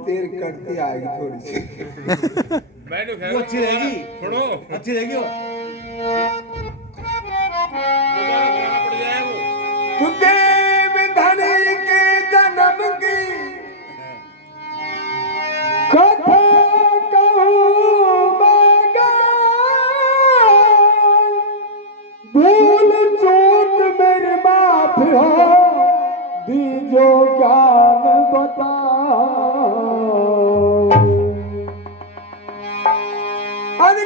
तेर करती आएगी थोड़ी सी। वो अच्छी रहेगी, सुनो अच्छी रहेगी वो। दोबारा गाना पड़ जाए वो। तू देव धनी के जन्म की कथा कहूँ मगर भूल चूक मेरी माफ हो दीजो ज्ञान बता।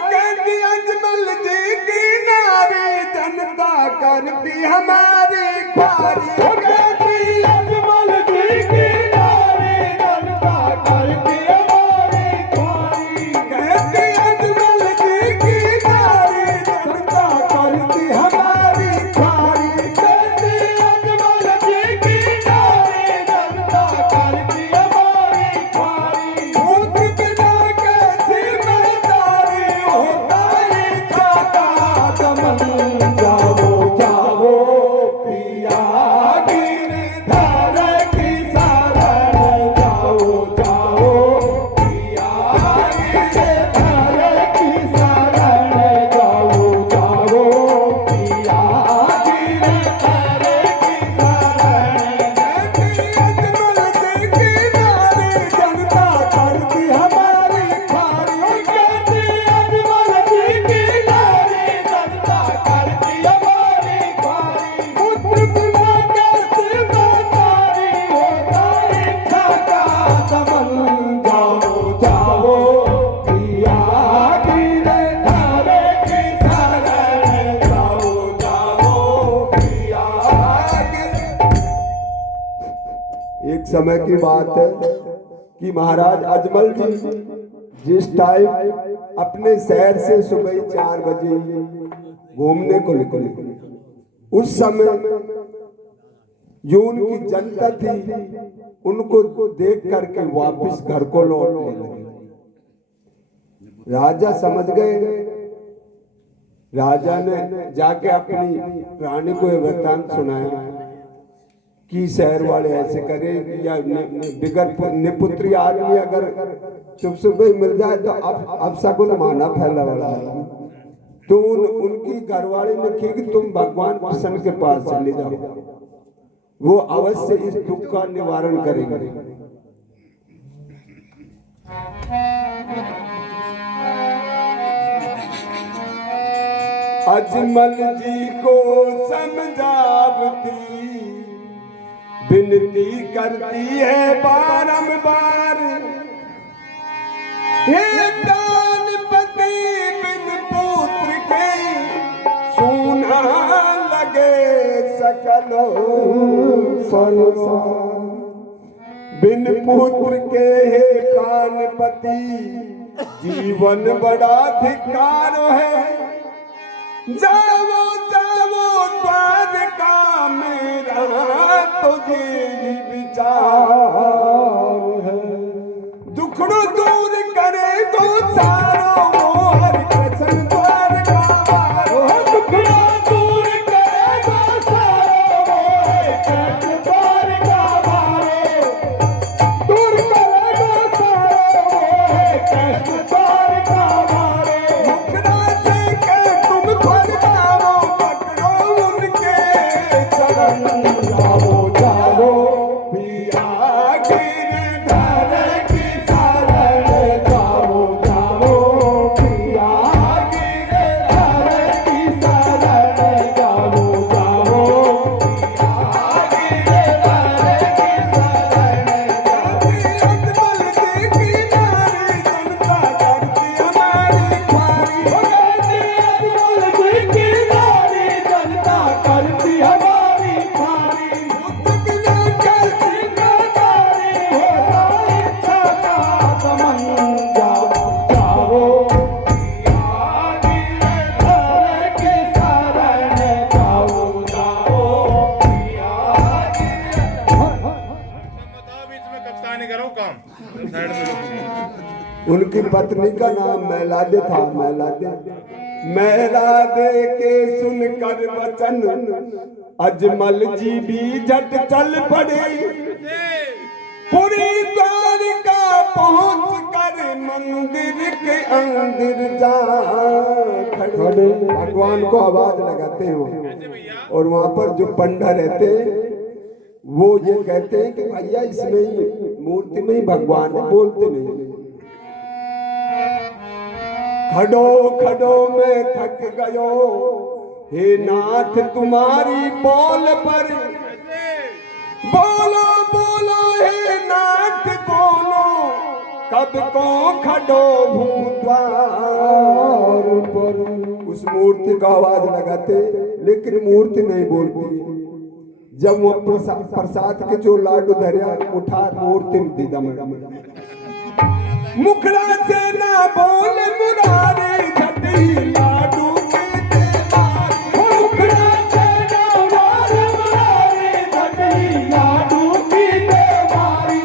कहती अजमल जी की नारी जनता करती हमारी ख्वारी। कहती अजमल जी की नारी जनता करती हमारी ख्वारी। कहती अजमल जी की नारी जनता करती हमारी ख्वारी। कहती अजमल जी की नारी जनता करती हमारी ख्वारी। भूत बिना कैसी महतारी होता ही छाता दमन। जाओ जाओ पिया गिरधर की शरण। जाओ जाओ पिया गिरधर की शरण। जाओ जाओ पिया गिरधर की शरण। कहती अजमल जी की नारी जनता करती हमारी ख्वारी। कहती अजमल जी की नारी जनता करती हमारी ख्वारी। पुत्र बिना कैसी महतारी होता इच्छा का दमन। जाओ जाओ पिया गिरधर की शरण। जाओ जाओ पिया एक समय की बात है कि महाराज अजमल जी जिस टाइम अपने शहर से सुबह 4 बजे घूमने को निकले, उस समय जो उनकी जनता थी उनको देख करके वापस घर को लौटने लगे। राजा समझ गए। राजा ने जाके अपनी रानी को यह वृत्तांत सुनाया कि शहर वाले ऐसे करें या बिगर निपुत्री आदमी अगर चुप सुबह मिल जाए तो अब सगुन माना फैला वाला है। तो उनकी घरवाली ने कही कि तुम भगवान कृष्ण के पास चले जाओ, वो अवश्य इस दुख का निवारण करेंगे। अजमल जी को समझावती विनती करती है बारंबार। हे प्राणपति बिन पुत्र के सूना लगे सकल संसार। बिन पुत्र के हे प्राणपति जीवन बड़ा धिक्कार है। जाओ जाओ द्वारका मेरा तुझे ही विचार है। दुखड़ो दूर करे तो सारो वो हरि कृष्ण द्वारका वारो। दुखड़ो दूर करे तो सारो वो हरि कृष्ण द्वारका वारो। दूर करे तो सारो वो हरि कृष्ण द्वारका वारो। मुखड़ा से के तुम फल जाओ पकड़ो उनके चरण। जाओ जाओ पिया गिरधर की शरण। जाओ जाओ पिया गिरधर की शरण। जाओ जाओ पिया गिरधर की शरण। कहती अजमल जी की नारी जनता करती हमारी ख्वारी। कहती अजमल जी की नारी जनता करती हमारी ख्वारी। बुद्ध बिना कैसी महतारी होता इच्छा का दमन। जाओ जाओ पिया गिरधर की शरण। जाओ जाओ पिया बताओ बीच में कप्तानी करो काम साइड में। उनकी पत्नी का नाम मैलादे था। मैलादे मेरा दे के सुनकर वचन अजमल जी भी झट चल पड़े। पूरी द्वारिका पहुंच कर मंदिर के अंदर जा खड़े। भगवान को आवाज लगाते हो और वहां पर जो पंडा रहते वो ये कहते हैं कि भैया इसमें ही मूर्ति में ही भगवान है, बोलते नहीं। खड़ो खड़ो मैं थक गयो हे नाथ तुम्हारी बोल पर। बोलो बोलो हे नाथ बोलो कब को खड़ो हूँ द्वार पर। उस मूर्ति का आवाज लगाते लेकिन मूर्ति नहीं बोलती। जब वो प्रसाद के जो लाडू धरिया उठा मूर्ति दीदा मुखड़ा से ना बोल मुरारी झटी लाडू के देवारी। मुखड़ा से ना बोल मुरारी झटी लाडू की देवारी।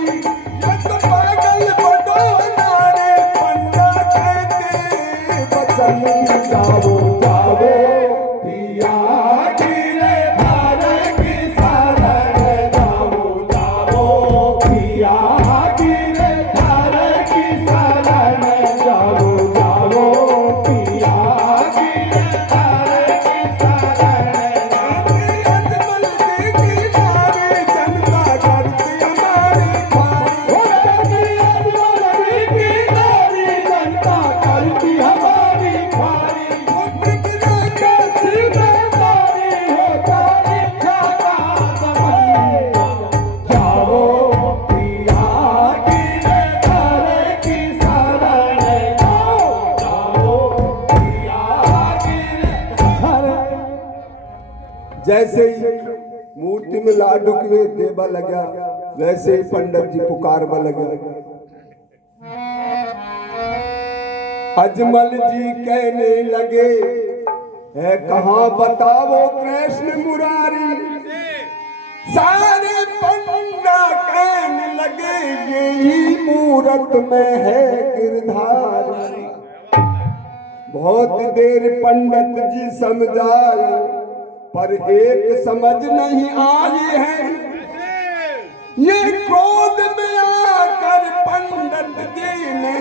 मत पागल बड़ो नारे पंडा कहते बचन जाओ जाओ पिया गिरे धारे की शरण जाओ जाओ पिया गिरे धारे की शरण जाओ जाओ पिया गिरे धारे की शरण। अजमल जी की नारे जनता करती हमारी भारी। अजमल जी की नारे जनता करती हमारी भारी। जैसे ही मूर्ति में लाडू के देवा लगा वैसे ही पंडित जी पुकारवा लगा। अजमल जी कहने लगे है कहाँ बताओ कृष्ण मुरारी। सारे पंडा कहने लगे यही मूरत में है गिरधार। बहुत देर पंडित जी समझाए पर एक समझ नहीं आई है। ये क्रोध में आकर पंडित जी ने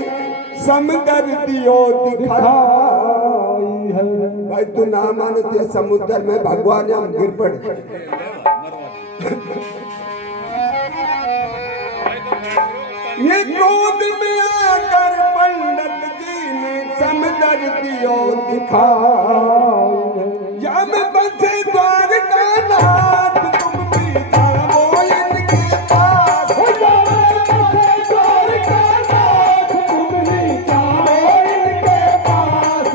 समदर्दियों दिखाई है। भाई तू ना मानते समुद्र में भगवान हम गिर पड़े। ये क्रोध में आकर पंडित जी ने समदर्दियों दिखाई। यम बसे द्वारका नाथ तुम भी जाओ इनके पास। यम बसे द्वारका नाथ तुम भी जाओ इनके पास।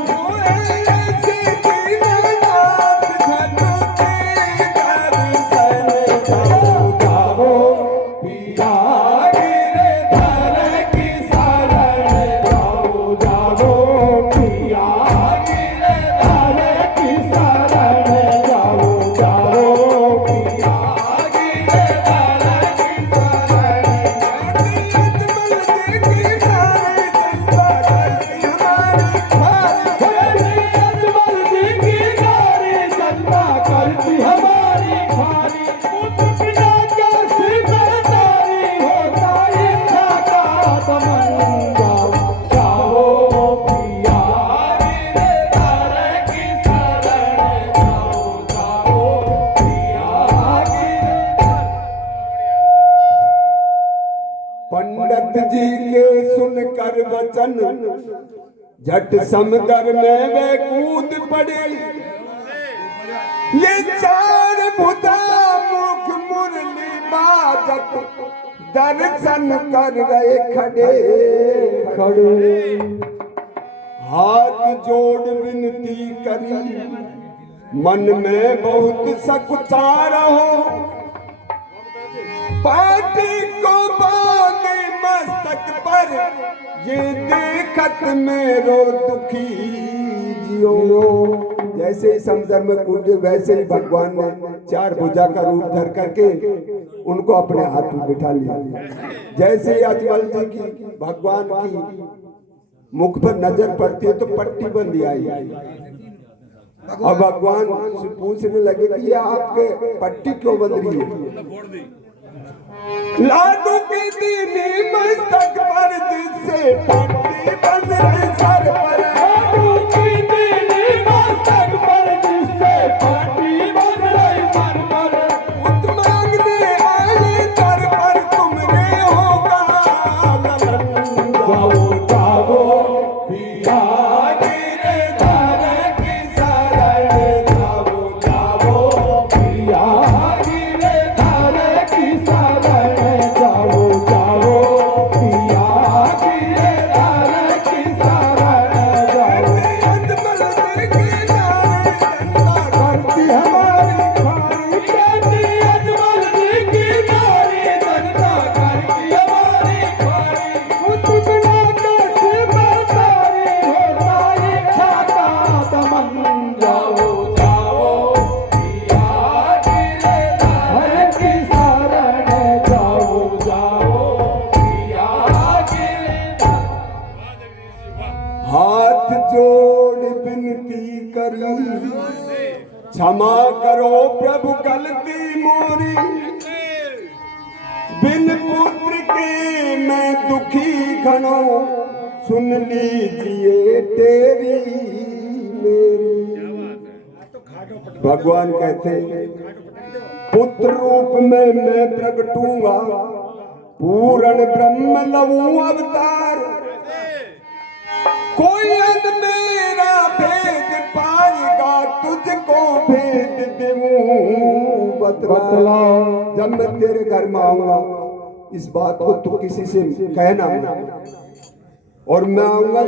ऐसे दीननाथ झटके दर्शन जाओ जाओ पिया गिरे धर की शरण जाओ जाओ पिया गिरे धर की शरण जाओ जाओ पिया गिरे धर की शरण। अजमल जी की नारे जनता करती हमारी भारी। अजमल जी की नारे जनता करती हमारी भारी। पुत्र पिता का सिकंदरी होता इच्छा का तमन्ना जाओ पिया गिरे धर की शरण जाओ जाओ पिया गिरे। पंडित जी के सुनकर वचन झट समदर में वे कूद पड़े। ये चार भुजा मुख मुरली बाजत दर्शन कर रहे खड़े खड़े। हाथ जोड़ विनती करी मन में बहुत सकुचार हो। पाटी को बांधे मस्तक पर ये देखत मेरो दुखी जियो। जैसे ही समुद्र में कूदे वैसे ही भगवान ने चार भुजा का रूप धर करके उनको अपने हाथ में बिठा लिया। जैसे ही अजमल जी की भगवान की मुख पर नजर पड़ती है तो पट्टी बंदी आई। अब भगवान से पूछने लगे कि ये आपके पट्टी क्यों बंध रही है? फोड़ दी। लाडू की दीनी मस्तक पर जिससे पट्टी बंध रही सर पर, लाडू की दीनी मस्तक पर जिससे पट्टी बंध रही सर पर, उत मांगने आए दर पर तुमने होगा ललन। जाओ जाओ पिया गिरे धर की शरण, जाओ जाओ पिया गिरे धर की शरण, जाओ जाओ पिया गिरे धर की शरण, जाओ अजमल के नारे जनता करती हमारी खाई, कहती अजमल की नारे जनता करती हमारी खाई, खुद बिना कैसे बेतारी होता इच्छा का दमन, जाओ जाओ पिया गिरे धर की शरण, जाओ जाओ पिया गिरे धर। हाथ जोड़ विनती करी, क्षमा करो प्रभु गलती मोरी, बिन पुत्र के मैं दुखी घणो, सुन लीजिए तेरी मेरी। भगवान कहते हैं पुत्र रूप में मैं प्रगटूंगा, पूर्ण ब्रह्म लहू अवतार, कोई अंत मेरा भेद पाएगा, तुझको भेद देऊं बतला। जब मैं तेरे घर में आऊंगा इस बात को तू किसी से कहना मत, और मैं आऊंगा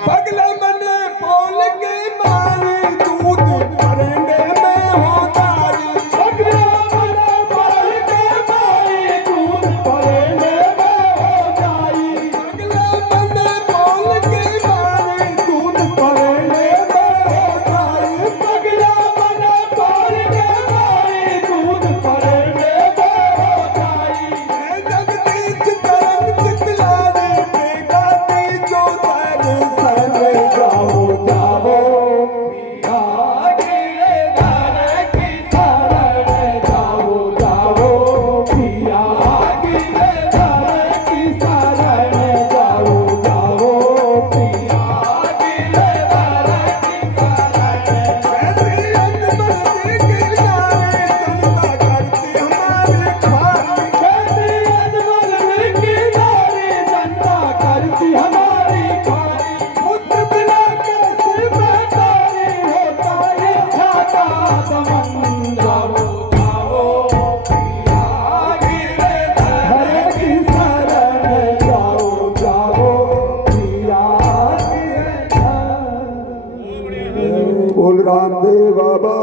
पगला मने बोल के मारी, दूध परेंडे में हो तारी, पगला मने बोल के मारी, दूध परेंडे में हो जाई, पगला मने बोल के मारी, दूध परेंडे में हो जाई, पगला मने बोल के मारी, दूध परेंडे में हो जाई। मैं जगदीश तरंग चितला रे बेटा ती जो तारे सने, जाओ जाओ पिया गिरे धर की शरण, जाओ जाओ पिया गिरे धर की शरण, जाओ जाओ पिया गिरे धर की शरण। कैसे अजमल के नारे जनता करती हमारी खाई, कैसे अजमल के नारे जनता करती हमारी खाई, पुत्र बिना कैसे बेतारी होता इच्छा का दमन, जाओ जाओ पिया गिरे धर की शरण, जाओ जाओ पिया गिरे धर। बोल रामदेव बाबा।